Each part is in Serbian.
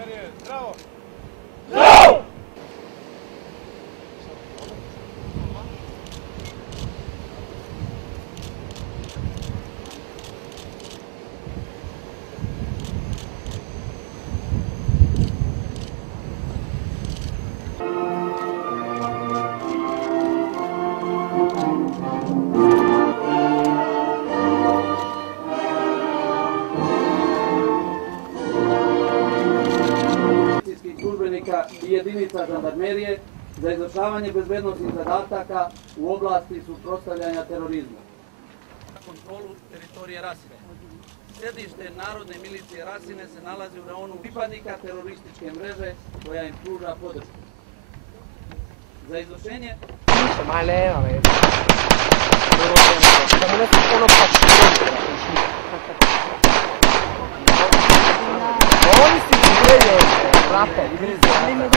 žandarmerije, zdravo! Zdravo! Službenika i jedinica žandarmerije za izvršavanje bezbednosnih zadataka u oblasti suprotstavljanja terorizmu. Kontrolu teritorije Rasine. Sedište Narodne milicije Rasine se nalazi u reonu pripadnika terorističke mreže koja im pruža podršku. Za izvršenje... Ma nema veze. Samo ne se ono oni si izgledaju, brate, izgledaju.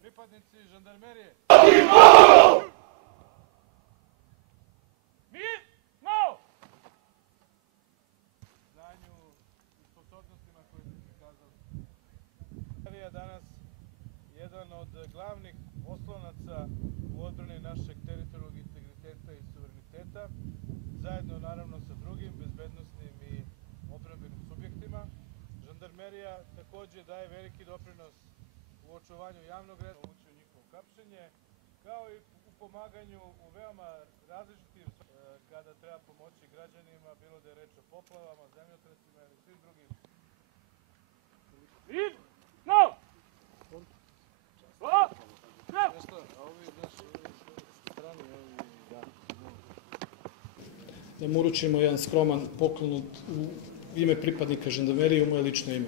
Pripadnici žandarmerije. Znanju i sposobnostima koje ste prikazali. Žandarmerija danas jedan od glavnih oslonaca u odbrani našeg teritorijalnog integriteta i suvereniteta, zajedno naravno sa drugim bezbednosnim i odbrambenim subjektima. Žandarmerija takođe daje veliki doprinos u očuvanju javnog reda, ući u njihovo hapšenje, kao i u pomaganju u veoma različitim kada treba pomoći građanima, bilo da je reč o poplavama, zemljotresima ili svim drugim. Da mu uručimo jedan skroman poklon u ime pripadnika žandarmerije u moje lično ime.